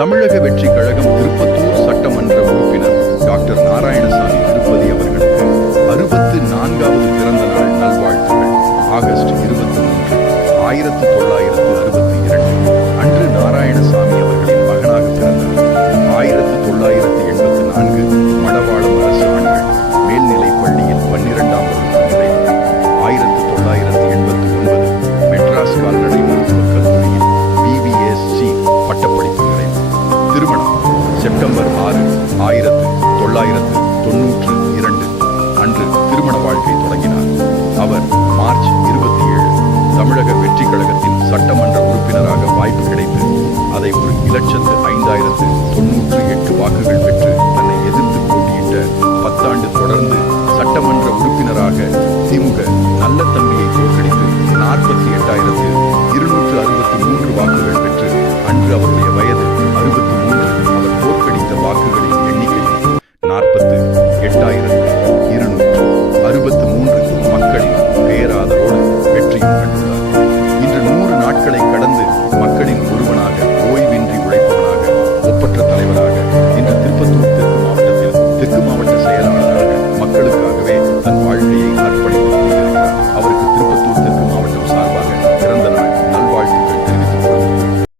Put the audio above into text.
தமிழக வெற்றி கழகம் திருப்பத்தூர் சட்டமன்ற உறுப்பினர் டாக்டர் நாராயணசாமி திருப்பதி அவர்களுக்கு 64வது பிறந்த நாள் நல்வாழ்த்துகள். ஆகஸ்ட் 23, 1962 அன்று நாராயணசாமி அவர்களின் மகனாக பிறந்தார். 1984 மடவாளம் அரசு ஆண்கள் மேல்நிலைப் பள்ளியில் 12ஆம் வகுப்பு நுழைந்தார். 1989 மெட்ராஸ் கால்நடை மருத்துவக் கல்லூரியில் BVSc பட்டப்படிப்பு நுழைந்தார். திருமணம் செப்டம்பர் 6, 1992 அன்று திருமண வாழ்க்கை தொடங்கினார். அவர் மார்ச் 27 தமிழக வெற்றி கழகத்தின் சட்டமன்ற உறுப்பினராக வாய்ப்பு கிடைத்து அதை 1,05,098 வாக்குகள் பெற்று தன்னை எதிர்த்து போட்டியிட்ட 10 ஆண்டு தொடர்ந்து சட்டமன்ற உறுப்பினராக திமுக நல்ல தம்பியை தோற்கடித்து 48,263 வாக்குகள் பெற்று அன்று அவருடைய வயது 63. அவர் தோற்கடித்த வாக்குகளின் எண்ணிக்கை 48,263 மக்களின் பேராதரோடு வெற்றியும் கண்டுள்ளார். இன்று 100 நாட்களை கடந்து மக்களின் ஒருவனாக, ஓய்வின்றி உழைப்பவனாக, ஒப்பற்ற தலைவராக இன்று திருப்பத்தூர் தெற்கு மாவட்டத்தில் தெற்கு மாவட்ட செயலாளராக மக்களுக்காகவே தன்